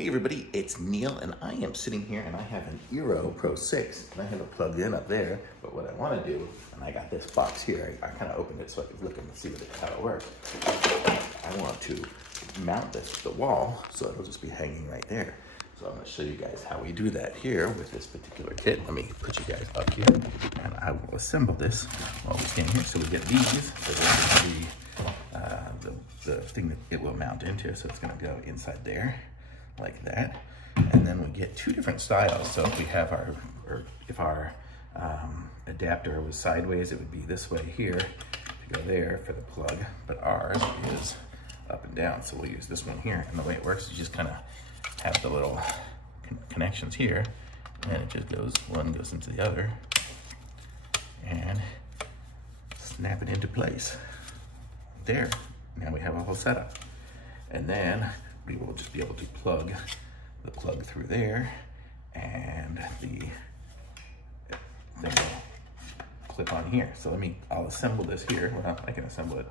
Hey everybody, it's Neil and I am sitting here and I have an Eero Pro 6 and I have it plugged in up there, but what I want to do, and I got this box here, I kind of opened it so I could look and see how it works. I want to mount this to the wall so it'll just be hanging right there. So I'm going to show you guys how we do that here with this particular kit. Let me put you guys up here and I will assemble this while we stand here. So we get these, so this is the thing that it will mount into, so it's going to go inside there like that. And then we get two different styles. So if we have if our adapter was sideways, it would be this way here to go there for the plug, but ours is up and down. So we'll use this one here. And the way it works is you just kind of have the little connections here, and it just goes, one goes into the other, and snap it into place. There, now we have a whole setup. And then we will just be able to plug the plug through there, and the thing will clip on here. So I'll assemble this here. Well, I can assemble it.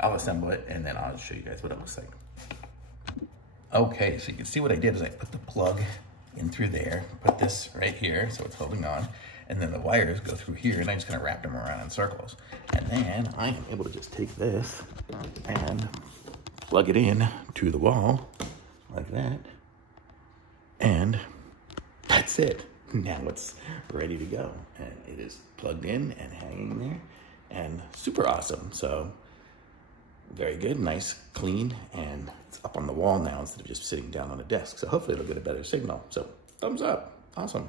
I'll assemble it, and then I'll show you guys what it looks like. Okay, so you can see what I did is I put the plug in through there, put this right here so it's holding on, and then the wires go through here, and I just kind of wrapped them around in circles. And then I am able to just take this and plug it in to the wall like that, and that's it. Now it's ready to go, and it is plugged in and hanging there, and super awesome. So very good, nice, clean, and it's up on the wall now instead of just sitting down on a desk. So hopefully it'll get a better signal. So thumbs up, awesome.